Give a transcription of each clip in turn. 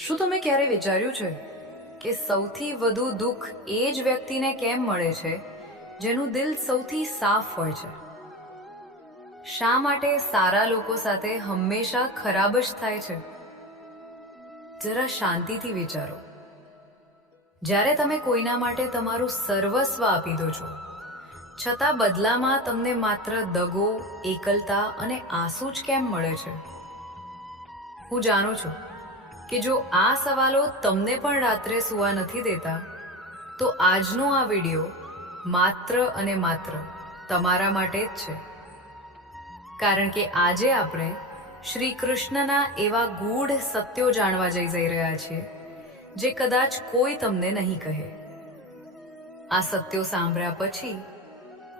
શું તમે ક્યારે વિચાર્યું છે કે સૌથી વધુ દુઃખ એ જ વ્યક્તિને કેમ મળે છે જેનું દિલ સૌથી સાફ હોય છે? શા માટે સારા લોકો સાથે હંમેશા ખરાબ જ થાય છે? જરા શાંતિથી વિચારો. જ્યારે તમે કોઈના માટે તમારું સર્વસ્વ આપી દો છો, છતાં બદલામાં તમને માત્ર દગો, એકલતા અને આંસુ જ કેમ મળે છે? હું જાણું છું કે જો આ સવાલો તમને પણ રાત્રે સૂવા નથી દેતા, તો આજનો આ વિડિયો માત્ર અને માત્ર તમારા માટે જ છે. કારણ કે આજે આપણે શ્રી કૃષ્ણના એવા ગૂઢ સત્યો જાણવા જઈ રહ્યા છીએ જે કદાચ કોઈ તમને નહીં કહે. આ સત્યો સાંભળ્યા પછી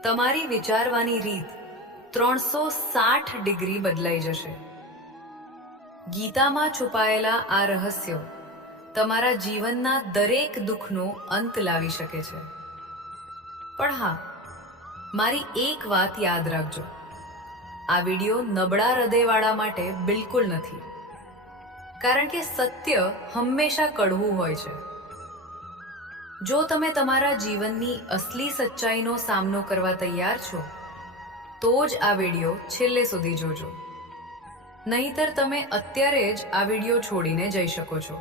તમારી વિચારવાની રીત 360 ડિગ્રી બદલાઈ જશે. ગીતામાં છુપાયેલા આ રહસ્યો તમારા જીવનના દરેક દુઃખનો અંત લાવી શકે છે. પણ હા, મારી એક વાત યાદ રાખજો, આ વિડિયો નબળા હૃદયવાળા માટે બિલકુલ નથી. કારણ કે સત્ય હંમેશા કડવું હોય છે. જો તમે તમારા જીવનની અસલી સચ્ચાઈનો સામનો કરવા તૈયાર છો, તો જ આ વિડિયો છેલ્લે સુધી જોજો. નહીંતર તમે અત્યારે જ આ વિડિયો છોડીને જઈ શકો છો.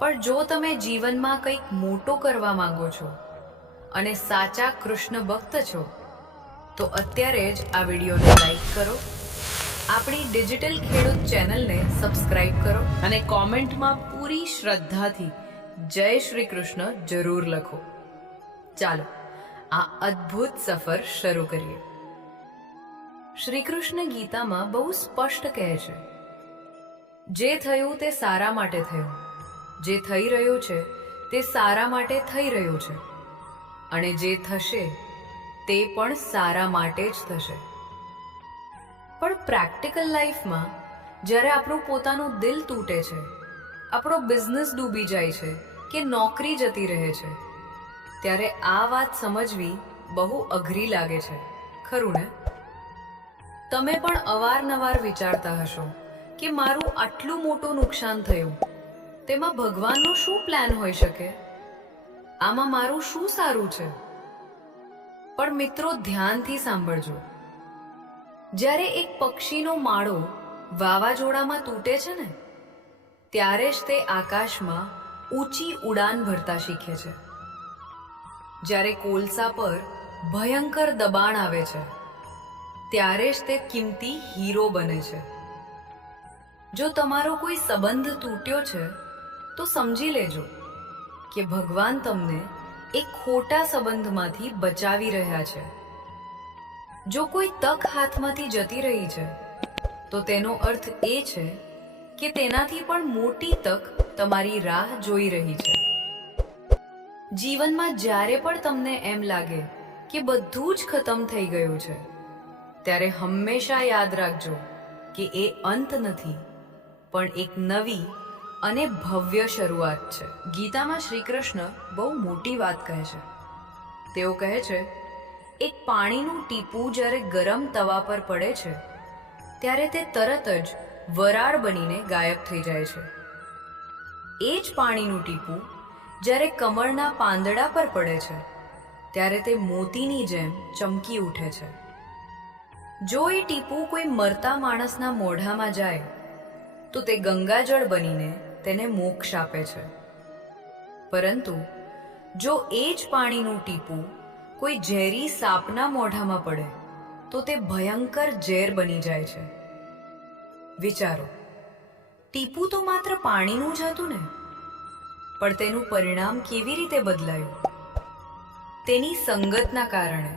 પણ જો તમે જીવનમાં કંઈક મોટો કરવા માંગો છો અને સાચા કૃષ્ણ ભક્ત છો, તો અત્યારે જ આ વિડિયોને લાઈક કરો, આપણી ડિજિટલ ખેડૂત ચેનલને સબસ્ક્રાઇબ કરો અને કોમેન્ટમાં પૂરી શ્રદ્ધાથી જય શ્રી કૃષ્ણ જરૂર લખો. ચાલો આ અદ્ભુત સફર શરૂ કરીએ. શ્રી કૃષ્ણ ગીતામાં બહુ સ્પષ્ટ કહે છે, જે થયું તે સારા માટે થયું, જે થઈ રહ્યું છે તે સારા માટે થઈ રહ્યું છે, અને જે થશે તે પણ સારા માટે જ થશે. પણ પ્રેક્ટિકલ લાઈફમાં જ્યારે આપણું પોતાનું દિલ તૂટે છે, આપણો બિઝનેસ ડૂબી જાય છે કે નોકરી જતી રહે છે, ત્યારે આ વાત સમજવી બહુ અઘરી લાગે છે, ખરું ને? તમે પણ અવારનવાર વિચારતા હશો કે મારું આટલું મોટું નુકસાન થયું, તેમાં ભગવાનનો શું પ્લાન હોઈ શકે? આમાં મારું શું સારું છે? પણ મિત્રો, ધ્યાનથી સાંભળજો. જ્યારે એક પક્ષીનો માળો વાવાઝોડામાં તૂટે છે ને, ત્યારે જ તે આકાશમાં ઊંચી ઉડાન ભરતા શીખે છે. જ્યારે કોલસા પર ભયંકર દબાણ આવે છે, ત્યારે જ તે કિંમતી હીરો બને છે. જો તમારો કોઈ સંબંધ તૂટ્યો છે, તો સમજી લેજો કે ભગવાન તમને એક ખોટા સંબંધમાંથી બચાવી રહ્યા છે. જો કોઈ તક હાથમાંથી જતી રહી છે, તો તેનો અર્થ એ છે કે તેનાથી પણ મોટી તક તમારી રાહ જોઈ રહી છે. જીવનમાં જ્યારે પણ તમને એમ લાગે કે બધું જ ખતમ થઈ ગયું છે, ત્યારે હંમેશા યાદ રાખજો કે એ અંત નથી, પણ એક નવી અને ભવ્ય શરૂઆત છે. ગીતામાં શ્રી કૃષ્ણ બહુ મોટી વાત કહે છે. તેઓ કહે છે, એક પાણીનું ટીપું જ્યારે ગરમ તવા પર પડે છે, ત્યારે તે તરત જ વરાળ બનીને ગાયબ થઈ જાય છે. એ જ પાણીનું ટીપું જ્યારે કમળના પાંદડા પર પડે છે, ત્યારે તે મોતીની જેમ ચમકી ઉઠે છે. જો એ ટીપું કોઈ મરતા માણસના મોઢામાં જાય, તો તે ગંગાજળ બનીને તેને મોક્ષ આપે છે. પરંતુ જો એ જ પાણીનું ટીપું કોઈ ઝેરી સાપના મોઢામાં પડે, તો તે ભયંકર ઝેર બની જાય છે. વિચારો, ટીપું તો માત્ર પાણીનું જ હતું ને, પણ તેનું પરિણામ કેવી રીતે બદલાયું? તેની સંગતના કારણે.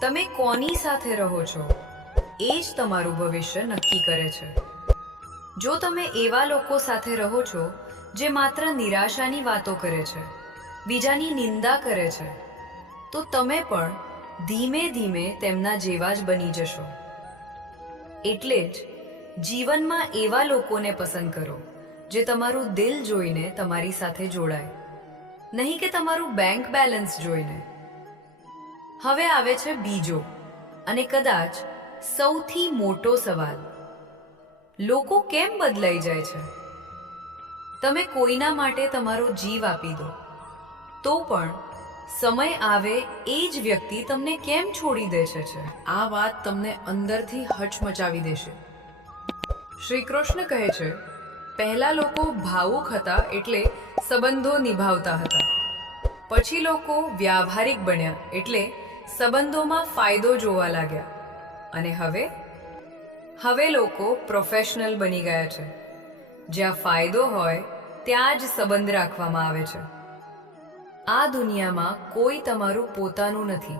તમે કોની સાથે રહો છો, એ જ તમારું ભવિષ્ય નક્કી કરે છે. જો તમે એવા લોકો સાથે રહો છો જે માત્ર નિરાશાની વાતો કરે છે, બીજાની નિંદા કરે છે, તો તમે પણ ધીમે ધીમે તેમના જેવા જ બની જશો. એટલે જ જીવનમાં એવા લોકોને પસંદ કરો જે તમારું દિલ જોઈને તમારી સાથે જોડાય, નહીં કે તમારું બેંક બેલેન્સ જોઈને. હવે આવે છે બીજો અને કદાચ સૌથી મોટો સવાલ: લોકો કેમ બદલાઈ જાય છે? તમે કોઈના માટે તમારો જીવ આપી દો, તો પણ સમય આવે એ જ વ્યક્તિ તમને કેમ છોડી દે છે? આ વાત તમને અંદરથી હચમચાવી દેશે. શ્રી કૃષ્ણ કહે છે, પહેલા લોકો ભાવુક હતા એટલે સંબંધો નિભાવતા હતા. પછી લોકો વ્યાવહારિક બન્યા એટલે સંબંધોમાં ફાયદો જોવા લાગ્યા. અને હવે લોકો પ્રોફેશનલ બની ગયા છે. જ્યાં ફાયદો હોય ત્યાં જ સંબંધ રાખવામાં આવે છે. આ દુનિયામાં કોઈ તમારું પોતાનું નથી.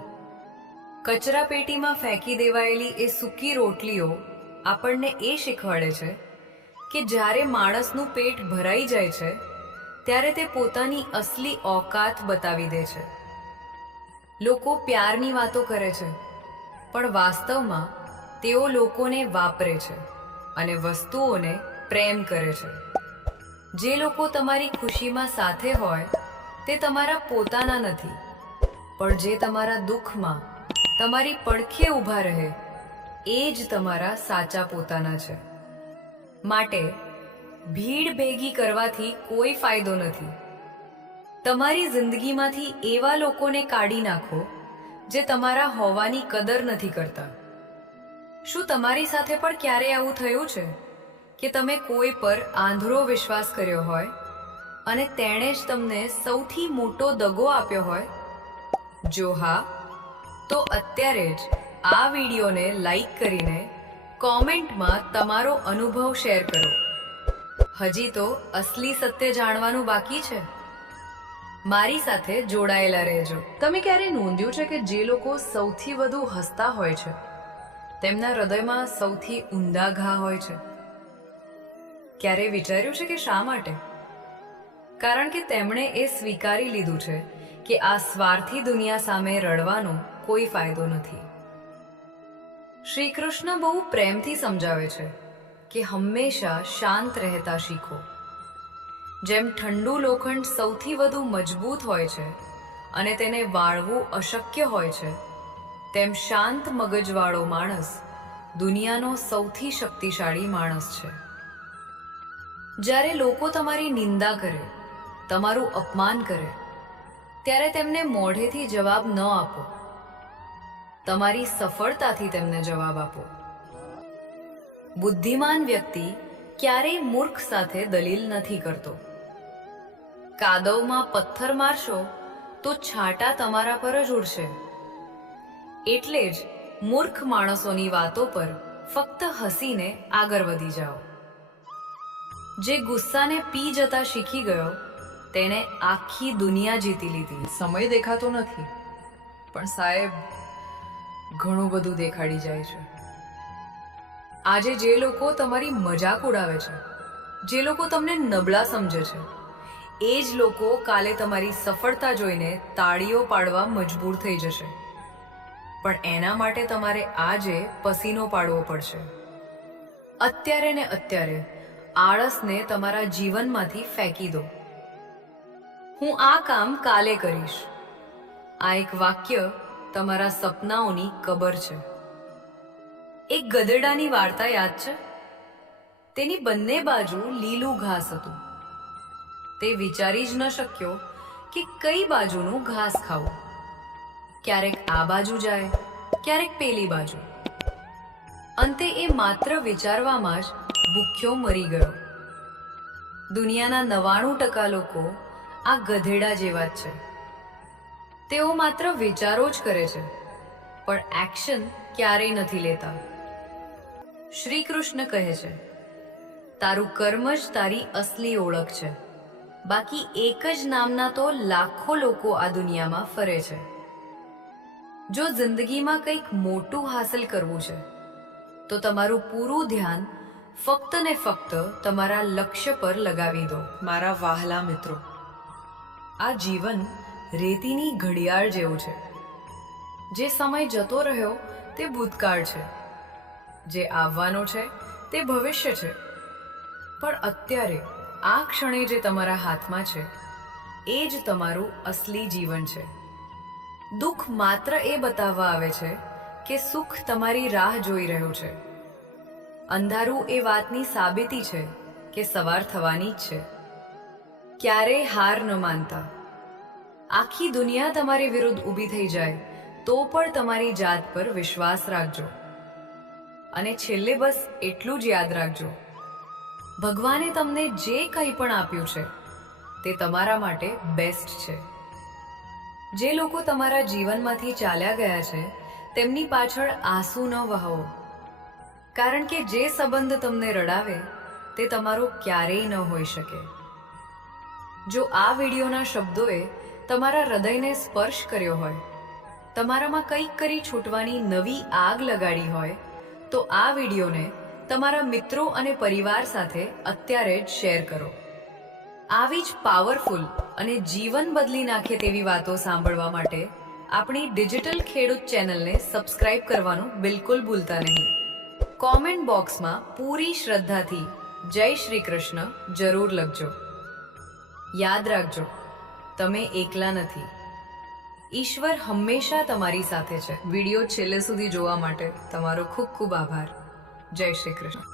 કચરા પેટીમાં ફેંકી દેવાયેલી એ સૂકી રોટલીઓ આપણને એ શીખવાડે છે કે જ્યારે માણસનું પેટ ભરાઈ જાય છે ત્યારે તે પોતાની અસલી ઓકાત બતાવી દે છે. લોકો પ્યારની વાતો કરે છે, પણ વાસ્તવમાં તેઓ લોકોને વાપરે છે અને વસ્તુઓને પ્રેમ કરે છે. જે લોકો તમારી ખુશીમાં સાથે હોય તે તમારા પોતાના નથી, પણ જે તમારા દુઃખમાં તમારી પડખે ઊભા રહે એ જ તમારા સાચા પોતાના છે. માટે ભીડ ભેગી કરવાથી કોઈ ફાયદો નથી. તમારી જિંદગીમાંથી એવા લોકોને કાઢી નાખો જે તમારા હોવાની કદર નથી કરતા. શું તમારી સાથે પણ ક્યારે આવું થયું છે કે તમે કોઈ પર આંધળો વિશ્વાસ કર્યો હોય અને તેણે જ તમને સૌથી મોટો દગો આપ્યો હોય? જો હા, તો અત્યારે જ આ વિડીયોને લાઈક કરીને કોમેન્ટમાં તમારો અનુભવ શેર કરો. હજી તો અસલી સત્ય જાણવાનું બાકી છે. મારી સાથે જોડાયેલા રહેજો. તમે ક્યારે નોંધ્યું છે કે જે લોકો સૌથી વધુ હસતા હોય છે તેમના હૃદયમાં સૌથી ઊંડા ઘા હોય છે? ક્યારે વિચાર્યું છે કે શા માટે? કારણ કે તેમણે એ સ્વીકારી લીધું છે કે આ સ્વાર્થી દુનિયા સામે રડવાનો કોઈ ફાયદો નથી. શ્રી કૃષ્ણ બહુ પ્રેમથી સમજાવે છે કે હંમેશા શાંત રહેતા શીખો. જેમ ઠંડુ લોખંડ સૌથી વધુ મજબૂત હોય છે અને તેને વાળવું અશક્ય હોય છે, તેમ શાંત મગજવાળો માણસ દુનિયાનો સૌથી શક્તિશાળી માણસ છે. જ્યારે લોકો તમારી નિંદા કરે, તમારું અપમાન કરે, ત્યારે તેમને મોઢેથી જવાબ ન આપો, તમારી સફળતાથી તેમને જવાબ આપો. બુદ્ધિમાન વ્યક્તિ ક્યારેય મૂર્ખ સાથે દલીલ નથી કરતો. કાદવમાં પથ્થર મારશો તો છાંટા તમારા પર જ ઉડશે. એટલે જ મૂર્ખ માણસોની વાતો પર ફક્ત હસીને આગળ વધી જાઓ. જે ગુસ્સાને પી જતા શીખી ગયો તેને આખી દુનિયા જીતી લીધી. સમય દેખાતો નથી, પણ સાહેબ ઘણું બધું દેખાડી જાય છે. આજે જે લોકો તમારી મજાક ઉડાવે છે, જે લોકો તમને નબળા સમજે છે, એ જ લોકો કાલે તમારી સફળતા જોઈને તાળીઓ પાડવા મજબૂર થઈ જશે. પણ એના માટે તમારે આજે પસીનો પાડવો પડશે. અત્યારે ને અત્યારે આળસને તમારા જીવનમાંથી ફેંકી દો. હું આ કામ કાલે કરીશ. આ એક વાક્ય તમારા સપનાઓની કબર છે. એક ગધેડાની વાર્તા યાદ છે? તેની બંને બાજુ લીલું ઘાસ હતું. તે વિચારી જ ન શક્યો કે કઈ બાજુનું ઘાસ ખાવું. ક્યારેક આ બાજુ જાય, ક્યારેક પેલી બાજુ. અંતે એ માત્ર વિચારવામાં જ ભૂખ્યો મરી ગયો. દુનિયાના 99% લોકો આ ગધેડા જેવા જ છે. તેઓ માત્ર વિચારો જ કરે છે, પણ એક્શન ક્યારેય નથી લેતા. શ્રી કૃષ્ણ કહે છે, તારું કર્મ જ તારી અસલી ઓળખ છે. બાકી એક જ નામના તો લાખો લોકો આ દુનિયામાં ફરે છે. જો જિંદગીમાં કંઈક મોટું હાંસલ કરવું છે તો તમારું પૂરું ધ્યાન ફક્ત ને ફક્ત તમારા લક્ષ્ય પર લગાવી દો. મારા વહાલા મિત્રો, આ જીવન રેતીની ઘડિયાળ જેવું છે. જે સમય જતો રહ્યો તે ભૂતકાળ છે, જે આવવાનો છે તે ભવિષ્ય છે. પણ અત્યારે આ ક્ષણે જે તમારા હાથમાં છે એ જ તમારું અસલી જીવન છે. દુઃખ માત્ર એ બતાવવા આવે છે કે સુખ તમારી રાહ જોઈ રહ્યું છે. અંધારું એ વાતની સાબિતી છે કે સવાર થવાની જ છે. ક્યારેય હાર ન માનતા. આખી દુનિયા તમારી વિરુદ્ધ ઊભી થઈ જાય તો પણ તમારી જાત પર વિશ્વાસ રાખજો. અને છેલ્લે બસ એટલું જ યાદ રાખજો, ભગવાને તમને જે કંઈ પણ આપ્યું છે તે તમારા માટે બેસ્ટ છે. જે લોકો તમારા જીવનમાંથી ચાલ્યા ગયા છે તેમની પાછળ આંસુ ન વહાવો, કારણ કે જે સંબંધ તમને રડાવે તે તમારો ક્યારેય ન હોઈ શકે. જો આ વિડીયોના શબ્દોએ તમારા હૃદયને સ્પર્શ કર્યો હોય, તમારામાં કંઈક કરી છૂટવાની નવી આગ લગાડી હોય, તો આ વિડીયોને તમારા મિત્રો અને પરિવાર સાથે અત્યારે જ શેર કરો. આવી જ પાવરફુલ અને જીવન બદલી નાખે તેવી વાતો સાંભળવા માટે આપણી ડિજિટલ ખેડૂત ચેનલને સબસ્ક્રાઇબ કરવાનું બિલકુલ ભૂલતા નહીં. કોમેન્ટ બોક્સમાં પૂરી શ્રદ્ધાથી જય શ્રી કૃષ્ણ જરૂર લખજો. યાદ રાખજો, તમે એકલા નથી. ઈશ્વર હંમેશા તમારી સાથે છે. વિડીયો છેલ્લે સુધી જોવા માટે તમારો ખૂબ ખૂબ આભાર. જય શ્રી કૃષ્ણ.